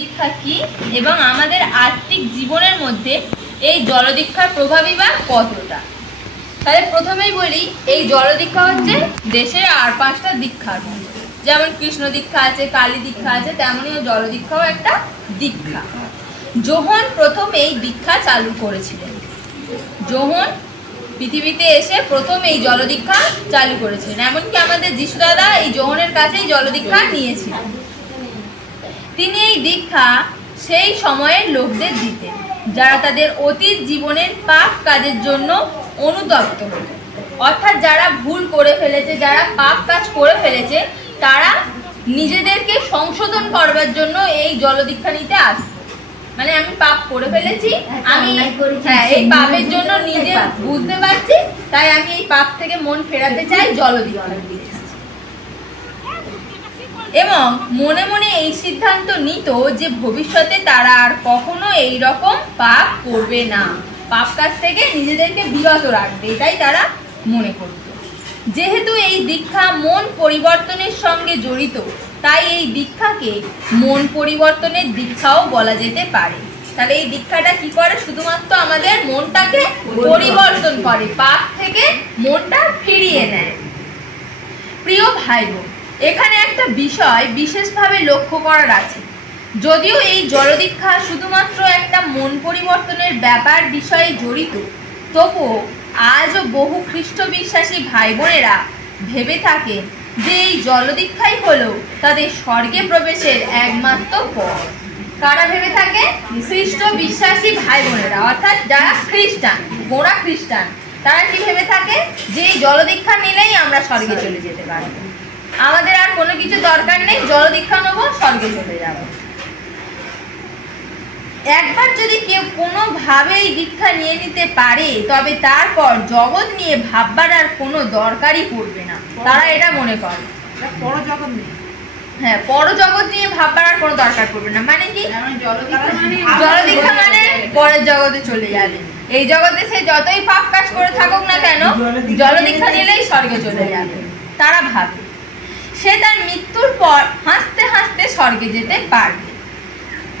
দীক্ষা কি এবং আমাদের আত্মিক জীবনের মধ্যে এই জলদীক্ষার প্রভাবই বা কতটা। তাহলে প্রথমেই বলি, এই জলদীক্ষা হচ্ছে দেশের আর 5টা দীক্ষার মতো। যেমন কৃষ্ণ দীক্ষা আছে, কালী দীক্ষা আছে, তেমনই জলদীক্ষাও একটা দীক্ষা। যোহন প্রথম এই দীক্ষা চালু করেছিলেন। যোহন পৃথিবীতে এসে প্রথম এই জলদীক্ষা চালু করেছিলেন। এমনকি আমাদের যিশু দাদা এই যোহনের কাছেই জলদীক্ষা নিয়েছিলেন। তিনি এই দীক্ষা সেই সময়ের লোকদের দিতেন যারা তাদের অতীত জীবনের পাপ কাজের জন্য অনুতপ্ত হতো। অর্থাৎ যারা ভুল করে ফেলেছে, যারা পাপ কাজ করে ফেলেছে, তারা নিজেদেরকে সংশোধন করবার জন্য এই জলদীক্ষা নিতে আসতো। মানে আমি পাপ করে ফেলেছি, আমি এই পাপের জন্য নিজে বুঝতে পারছি, তাই আমি এই পাপ থেকে মন ফেরাতে চাই, জলদীক্ষা নিতে। এবং মনে মনে এই সিদ্ধান্ত নিত যে ভবিষ্যতে তারা আর কখনো এই রকম পাপ করবে না, পাপ কাজ থেকে নিজেদেরকে বিরত রাখবে, এটাই তারা মনে করত। যেহেতু এই দীক্ষা মন পরিবর্তনের সঙ্গে জড়িত, তাই এই দীক্ষাকে মন পরিবর্তনের দীক্ষাও বলা যেতে পারে। তাহলে এই দীক্ষাটা কি করে? শুধুমাত্র আমাদের মনটাকে পরিবর্তন করে, পাপ থেকে মনটা ফিরিয়ে নেয়। প্রিয় ভাই বোন, এখানে একটা বিষয় বিশেষভাবে লক্ষ্য করার আছে। যদিও এই জলদীক্ষা শুধুমাত্র একটা মন পরিবর্তনের ব্যাপার বিষয়ে জড়িত, তবুও আজও বহু খ্রিস্ট বিশ্বাসী ভাই বোনেরা ভেবে থাকেন যে এই জলদীক্ষাই হলো তাদের স্বর্গে প্রবেশের একমাত্র পথ। কারা ভেবে থাকে? খ্রিস্ট বিশ্বাসী ভাই বোনেরা, অর্থাৎ যারা খ্রিস্টান, গোঁড়া খ্রিস্টান, তারা কি ভেবে থাকে যে এই জলদীক্ষা নিলেই আমরা স্বর্গে চলে যেতে পারবো, আমাদের আর কোনো কিছু দরকার নেই, জলদীক্ষা নেবো, স্বর্গে চলে যাব। একবার যদি কেউ কোনোভাবে এই দীক্ষা নিয়ে নিতে পারে, তবে তারপর জগৎ নিয়ে ভাববার আর কোনো দরকারই পড়বে না, তারা এটা মনে করে। পরজগৎ নেই, হ্যাঁ, পরজগৎ নিয়ে ভাববার আর কোনো দরকার পড়বে না। মানে কি? জলদীক্ষা মানে পরের জগতে চলে যাবে। এই জগতে সে যতই পাপ কাজ করে থাকুক না কেন, জলদীক্ষা নিলেই স্বর্গে চলে যাবে, তারা ভাবে। সে তার মৃত্যুর পর হাসতে হাসতে স্বর্গে যেতে পারবে,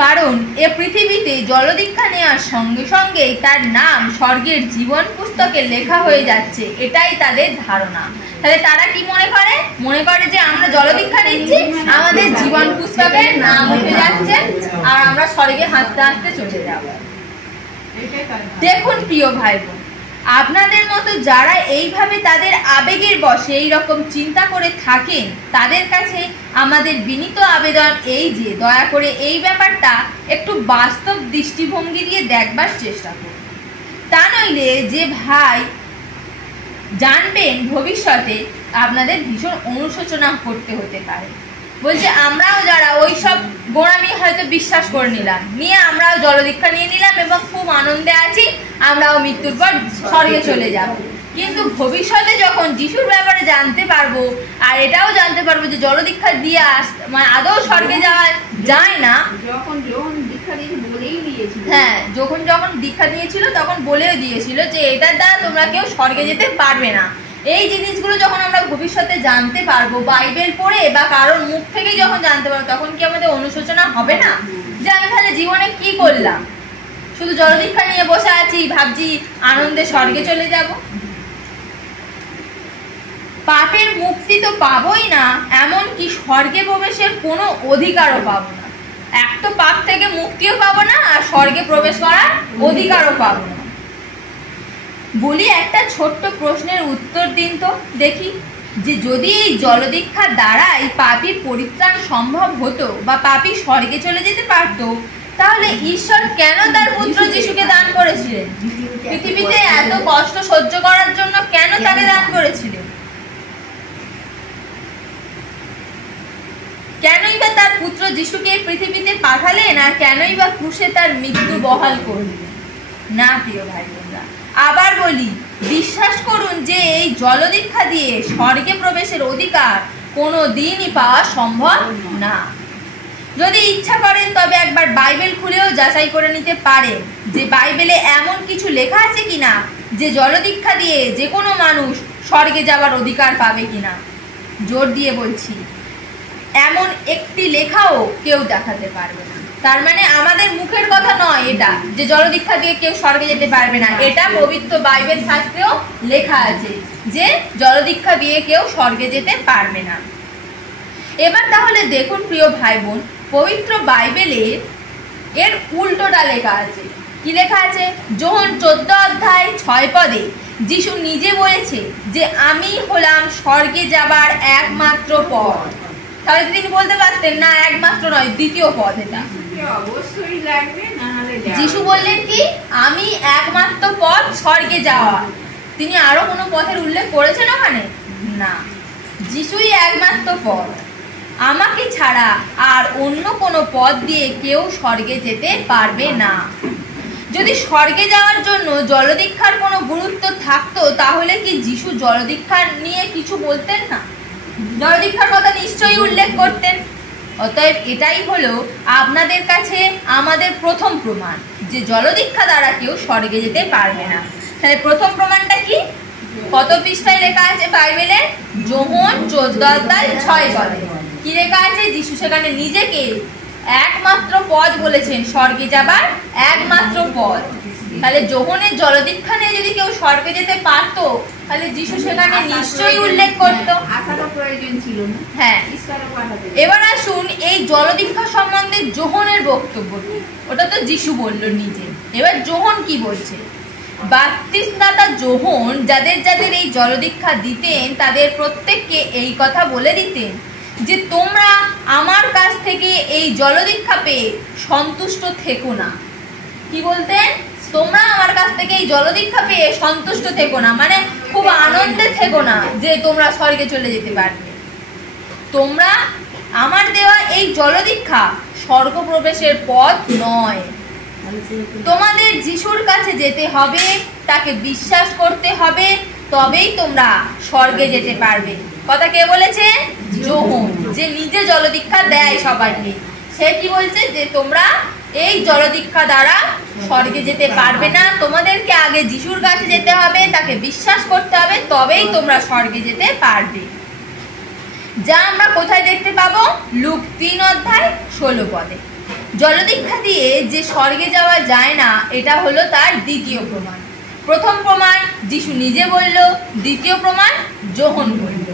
কারণ এ পৃথিবীতে জলদীক্ষা নেওয়ার সঙ্গে সঙ্গেই তার নাম স্বর্গের জীবন পুস্তকে লেখা হয়ে যাচ্ছে, এটাই তাদের ধারণা। তাহলে তারা কি মনে করে? মনে করে যে আমরা জলদীক্ষা নিচ্ছি, আমাদের জীবন পুস্তকে নাম উঠে যাচ্ছে, আর আমরা স্বর্গে হাসতে হাসতে চলে যাব। দেখুন প্রিয় ভাই বোন, আপনাদের মতো যারা এইভাবে তাদের আবেগের বশে এই রকম চিন্তা করে থাকেন, তাদের কাছে আমাদের বিনীত আবেদন এই যে দয়া করে এই ব্যাপারটা একটু বাস্তব দৃষ্টিভঙ্গি দিয়ে দেখবার চেষ্টা করুন। তা নইলে যে ভাই জানবেন ভবিষ্যতে আপনাদের ভীষণ অনুশোচনা করতে হতে পারে। বলছে আমরাও যারা ওই সব গোড়ামি হয়তো বিশ্বাস করে নিলাম, নিয়ে আমরাও জলদীক্ষা নিয়ে নিলাম এবং খুব আনন্দে আছি, আমরাও মৃত্যুর পর স্বর্গে চলে যাব। কিন্তু ভবিষ্যতে যখন যিশুর ব্যাপারে জানতে পারবো, আর এটাও জানতে পারবো যে জলদীক্ষা দিয়ে মানে আদৌ স্বর্গে যাওয়া যায় না। যখন দীক্ষা বলেই দিয়েছিল, হ্যাঁ, যখন দীক্ষা দিয়েছিল তখন বলেও দিয়েছিল যে এটার দ্বারা তোমরা কেউ স্বর্গে যেতে পারবে না। এই জিনিসগুলো যখন আমরা ভবিষ্যতে জানতে পারবো, বাইবেল পড়ে বা কারোর মুখ থেকে যখন জানতে পারবো, তখন কি আমাদের অনুশোচনা হবে না যে আমি তাহলে জীবনে কি করলাম, শুধু জলদীক্ষা নিয়ে বসে আছি, ভাবছি আনন্দে স্বর্গে চলে যাব? পাপের মুক্তি তো পাবোই না, এমনকি স্বর্গে প্রবেশের কোনো অধিকারও পাবো না। এক তো পাপ থেকে মুক্তিও পাবো না, আর স্বর্গে প্রবেশ করার অধিকারও পাবো না। বলি, একটা ছোট্ট প্রশ্নের উত্তর দিন তো দেখি, যে যদি এই জলদীক্ষার দ্বারাই পাপীর পরিত্রাণ সম্ভব হতো বা পাপী স্বর্গে চলে যেতে পারতো, তাহলে ঈশ্বর কেন তার পুত্র যিশুকে দান করেছিলেন? পৃথিবীতে এত কষ্ট সহ্য করার জন্য কেন তাকে দান করেছিলেন? কেনই বা তার পুত্র যিশুকে পৃথিবীতে পাঠালেন, আর কেনই বা ক্রুশে তার মৃত্যু বহাল করলেন না? প্রিয় ভাই বোনরা, আবার বলি, বিশ্বাস করুন যে এই জলদীক্ষা দিয়ে স্বর্গে প্রবেশের অধিকার কোনো দিনই পাওয়া সম্ভব না। যদি ইচ্ছা করেন তবে একবার বাইবেল খুলেও যাচাই করে নিতে পারেন যে বাইবেলে এমন কিছু লেখা আছে কিনা যে জলদীক্ষা দিয়ে যে কোনো মানুষ স্বর্গে যাবার অধিকার পাবে কিনা। জোর দিয়ে বলছি, এমন একটি লেখাও কেউ দেখাতে পারবে না। তার মানে আমাদের মুখের কথা নয় এটা, যে জলদীক্ষা দিয়ে কেউ স্বর্গে যেতে পারবে না। এটা পবিত্র বাইবেল শাস্ত্রেও লেখা আছে যে জলদীক্ষা দিয়ে কেউ স্বর্গে যেতে পারবে না। এবার তাহলে দেখুন প্রিয় ভাই বোন, পবিত্র বাইবেলে এর উল্টোটা লেখা আছে। কি লেখা আছে? যোহন 14 অধ্যায় 6 পদে যিশু নিজে বলেছে যে আমি হলাম স্বর্গে যাবার একমাত্র পথ। তাহলে তিনি বলতে পারতেন না একমাত্র নয়, দ্বিতীয় পথ এটা অবশ্যই লাগবে, না হলে যিশু বললেন কি আমি একমাত্র পথ স্বর্গে যাওয়া। তিনি আরো কোনো পথের উল্লেখ করেছেন ওখানে? না, যিশুই একমাত্র পথ। আমাকে ছাড়া আর অন্য কোনো পথ দিয়ে কেউ স্বর্গে যেতে পারবে না। যদি স্বর্গে যাওয়ার জন্য জলদীক্ষার কোনো গুরুত্ব থাকতো তাহলে কি যিশু জলদীক্ষা নিয়ে কিছু বলতেন না? জলদীক্ষার কথা নিশ্চয়ই উল্লেখ করতেন। অতএব এটাই হলো আপনাদের কাছে আমাদের প্রথম প্রমাণ যে জলদীক্ষা দ্বারা কেউ স্বর্গে যেতে পারবে না। তাহলে প্রথম প্রমাণটা কি? কত পৃষ্ঠায় লেখা আছে বাইবেলে? যোহন 14 অধ্যায় 6 পদে কি লেখা আছে? যিশু সেখানে নিজেকে একমাত্র পথ বলেছেন, স্বর্গে যাবার একমাত্র পথ। তাহলে যোহনের জলদীক্ষা নিয়ে যদি কেউ স্বর্গে যেতে পারতো তাহলে যিশু সেখানে নিশ্চয়ই উল্লেখ করতো। আসারও প্রয়োজন ছিল না। হ্যাঁ, এবার আসুন এই জলদীক্ষা সম্বন্ধে যোহনের বক্তব্য কি। ওটা তো যিশু বলল নিজে। এবার যোহন কি বলছে? বাপ্তিস্মদাতা যোহন যাদের যাদের এই জলদীক্ষা দিতেন তাদের প্রত্যেককে এই কথা বলে দিতেন যে তোমরা আমার কাছ থেকে এই জলদীক্ষা পেয়ে সন্তুষ্ট থেকো না। কি বলতেন? তোমরা আমার কাছ থেকে এই জলদীক্ষা পেয়ে সন্তুষ্ট থেকো না, মানে খুব আনন্দে থেকো না যে তোমরা স্বর্গে চলে যেতে পারবে। তোমরা আমার দেওয়া এই জলদীক্ষা স্বর্গ প্রবেশের পথ নয়। তোমাদের যিশুর কাছে যেতে হবে, তাকে বিশ্বাস করতে হবে, তবেই তোমরা স্বর্গে যেতে পারবে। কথা কে বলেছে? যোহন, যে নিজে জলদীক্ষা দেয় সবাইকে। সে কি বলছে? যে তোমরা এই জলদীক্ষা দ্বারা স্বর্গে যেতে পারবে না, তোমাদেরকে আগে যিশুর কাছে যেতে হবে, তাকে বিশ্বাস করতে হবে, তবেই তোমরা স্বর্গে যেতে পারবে। যা আমরা কোথায় দেখতে পাবো? লুক 3 অধ্যায় 16 পদে। জলদীক্ষা দিয়ে যে স্বর্গে যাওয়া যায় না এটা হলো তার দ্বিতীয় প্রমাণ। প্রথম প্রমাণ যিশু নিজে বলল, দ্বিতীয় প্রমাণ যোহন বলল।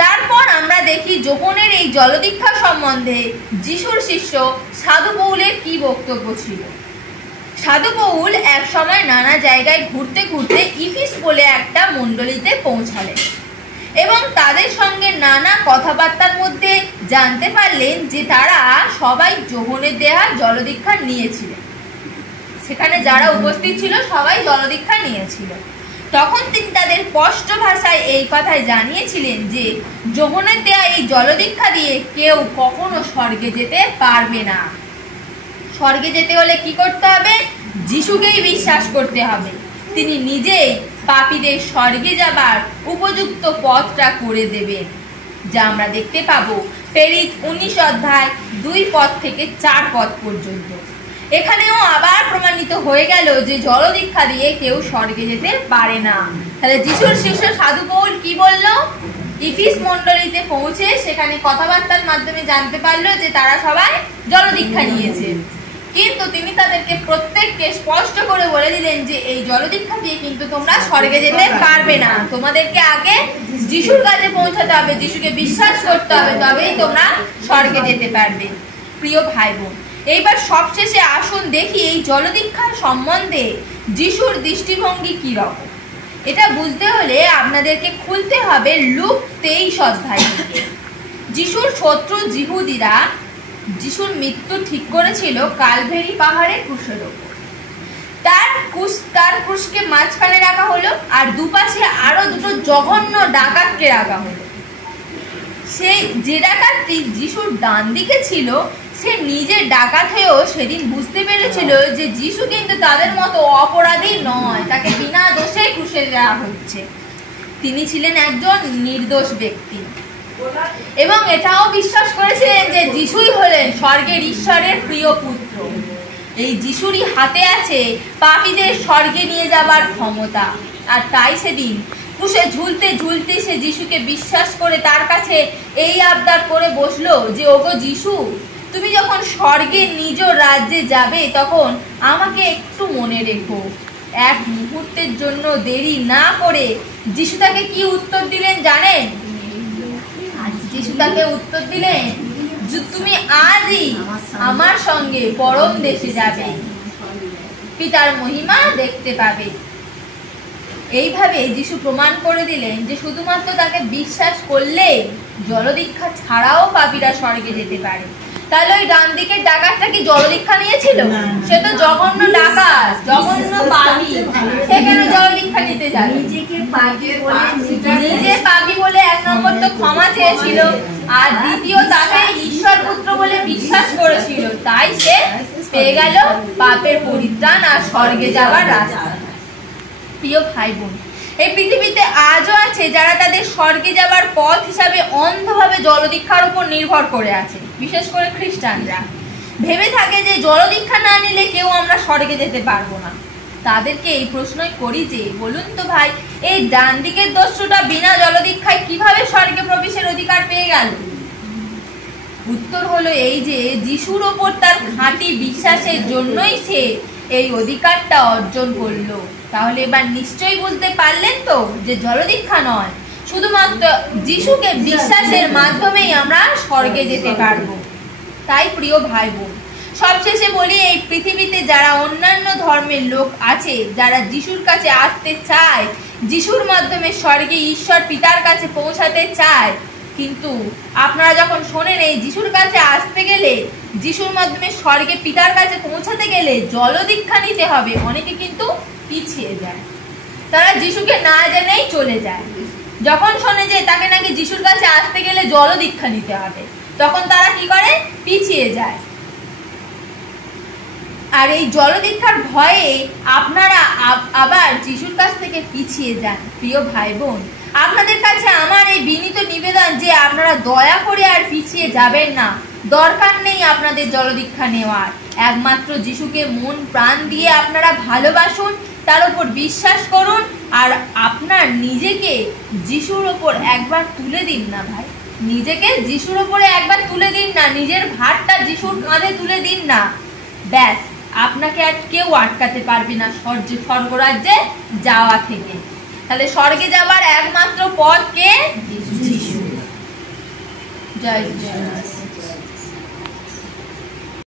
তারপর আমরা দেখি যোহনের এই জলদীক্ষা সম্বন্ধে যিশুর শিষ্য সাধু পৌলের কি বক্তব্য ছিল। সাধু পৌল এক সময় নানা জায়গায় ঘুরতে ঘুরতে ইফিস বলে একটা মণ্ডলীতে পৌঁছালেন এবং তাদের সঙ্গে নানা কথাবার্তার মধ্যে জানতে পারলেন যে তারা সবাই যোহনের দেয়া জলদীক্ষা নিয়েছিলেন। সেখানে যারা উপস্থিত ছিল সবাই জলদীক্ষা নিয়েছিল। তখন তিনি তাদের স্পষ্ট ভাষায় এই কথাই জানিয়েছিলেন যে যোহনের দেয়া এই জলদীক্ষা দিয়ে কেউ কখনো স্বর্গে যেতে পারবে না। স্বর্গে যেতে হলে কি করতে হবে? যিশুকেই বিশ্বাস করতে হবে। তিনি নিজেই পাপীদের স্বর্গে যাবার উপযুক্ত পথটা করে দেবেন, যা আমরা দেখতে পাবো প্রেরিত 19 অধ্যায় 2 পদ থেকে 4 পদ পর্যন্ত। এখানেও আবার প্রমাণিত হয়ে গেল যে জলদীক্ষা দিয়ে কেউ স্বর্গে যেতে পারে না। তাহলে যিশুর শিষ্য সাধু পৌল কি বলল? ইফিস মণ্ডলীতে পৌঁছে সেখানে কথাবার্তার মাধ্যমে জানতে পারলো যে তারা সবাই জলদীক্ষা নিয়েছে, কিন্তু তিনি তাদেরকে প্রত্যেককে স্পষ্ট করে বলে দিলেন যে এই জলদীক্ষা দিয়ে কিন্তু তোমরা স্বর্গে যেতে পারবে না। তোমাদেরকে আগে যিশুর কাছে পৌঁছাতে হবে, যিশুকে বিশ্বাস করতে হবে, তবেই তোমরা স্বর্গে যেতে পারবে। প্রিয় ভাই বোন, এইবার সবশেষে আসুন দেখি এই জলদীক্ষার সম্বন্ধে যিশুর দৃষ্টিভঙ্গি কি রকম। এটা বুঝতে হলে আপনাদেরকে খুলতে হবে লুক 23 অধ্যায় থেকে। যিশুর শত্রু জিহুদিরা যিশুর মৃত্যু ঠিক করেছিল কালভেরি পাহাড়ে ক্রুশের ওপর। তার ক্রুশকে মাঝখানে রাখা হলো আর দুপাশে আরো দুটো জঘন্য ডাকাতকে রাখা হলো। সেই যে ডাকাতটি যিশুর ডান দিকে ছিল সে নিজে ডাকাত হয়েও সেদিন বুঝতে পেরেছিল যে যিশু কিন্তু তাদের মতো অপরাধী নয়, তাকে বিনা দোষে ক্রুশে দেওয়া হচ্ছে। তিনি ছিলেন একজন নির্দোষ ব্যক্তি এবং এটাও বিশ্বাস করেছিলেন যে যিশুই হলেন স্বর্গের ঈশ্বরের প্রিয় পুত্র। এই যিশুরই হাতে আছে পাপীদের স্বর্গে নিয়ে যাবার ক্ষমতা। আর তাই সেদিন ক্রুশে ঝুলতে ঝুলতে সে যিশুকে বিশ্বাস করে তার কাছে এই আবদার করে বসলো যে ওগো যিশু, তুমি যখন স্বর্গে নিজ রাজ্যে যাবে তখন আমাকে একটু মনে রেখো। এক মুহূর্তের জন্য দেরি না করে যিশু তাকে কি উত্তর দিলেন জানেন? যিশু তাকে উত্তর দিলেন, তুমি আজই আমার সঙ্গে পরম দেশে যাবে, পিতার মহিমা দেখতে পাবে। এইভাবে যিশু প্রমাণ করে দিলেন যে শুধুমাত্র তাকে বিশ্বাস করলে জলদীক্ষা ছাড়াও পাপীরা স্বর্গে যেতে পারে। তাহলে ওই ডান দিকের ডাকাতটা কি জলদীক্ষা নিয়েছিল? সে তো জঘন্য ডাকাত, জঘন্য পাপী, সে কেন জলদীক্ষা নিতে যাবে? নিজে পাপী বলে এক নম্বর তো ক্ষমা চেয়েছিল, আর দ্বিতীয় তাকে ঈশ্বর পুত্র বলে বিশ্বাস করেছিল, তাই সে পেয়ে গেল পাপের পরিত্রাণ আর স্বর্গে যাওয়ার রাস্তা। প্রিয় ভাই বোন, এই পৃথিবীতে আজও আছে যারা তাদের স্বর্গে যাবার পথ হিসাবে অন্ধভাবে জলদীক্ষার উপর নির্ভর করে আছে। বিশেষ করে খ্রিস্টানরা ভেবে থাকে যে জলদীক্ষা না নিলে কেউ আমরা স্বর্গে যেতে পারবো না। তাদেরকে এই প্রশ্নই করি যে বলুন তো ভাই, এই ডান দিকের দস্যুটা বিনা জলদীক্ষায় কিভাবে স্বর্গে প্রবেশের অধিকার পেয়ে গেল? উত্তর হলো এই যে যিশুর ওপর তার খাঁটি বিশ্বাসের জন্যই সে এই অধিকারটা অর্জন করলো। তাহলে এবার নিশ্চয়ই বুঝতে পারলেন তো যে জলদীক্ষা নয়, শুধুমাত্র যিশুকে বিশ্বাসের মাধ্যমেই আমরা স্বর্গে যেতে পারবো। তাই প্রিয় ভাই বোন, সবশেষে বলি, এই পৃথিবীতে যারা অন্যান্য ধর্মের লোক আছে, যারা যিশুর কাছে আসতে চায়, যিশুর মাধ্যমে স্বর্গে ঈশ্বর পিতার কাছে পৌঁছাতে চায়, কিন্তু আপনারা যখন শোনেন এই যিশুর কাছে আসতে গেলে, যিশুর মাধ্যমে স্বর্গে পিতার কাছে পৌঁছাতে গেলে জলদীক্ষা নিতে হবে, অনেকে কিন্তু পিছিয়ে যায়। তারা যিশুকে না জেনেই চলে যায়। যখন শোনে যে তাকে নাকি যিশুর কাছে আসতে গেলে জলদীক্ষা নিতে হবে, তখন তারা কি করে? পিছিয়ে যায়। আর এই জলদীক্ষার ভয়ে আপনারা আবার যিশুর কাছ থেকে পিছিয়ে যান। প্রিয় ভাই বোন, আপনাদের কাছে আমার এই বিনীত নিবেদন যে আপনারা দয়া করে আর পিছিয়ে যাবেন না। দরকার নেই আপনাদের জলদীক্ষা নেওয়ার, একমাত্র যিশুকে মন প্রাণ দিয়ে আপনারা ভালোবাসুন, তার উপর বিশ্বাস করুন, আর আপনার নিজেকে যিশুর ওপর একবার তুলে দিন না ভাই। নিজেকে যিশুর ওপরে একবার তুলে দিন না, নিজের ভারটা যিশুর কাঁধে তুলে দিন না, ব্যাস আপনাকে আর কেউ আটকাতে পারবে না স্বর্গরাজ্যে যাওয়া থেকে। তাহলে স্বর্গে যাবার একমাত্র পথ কে? যিশু। জয় জয়।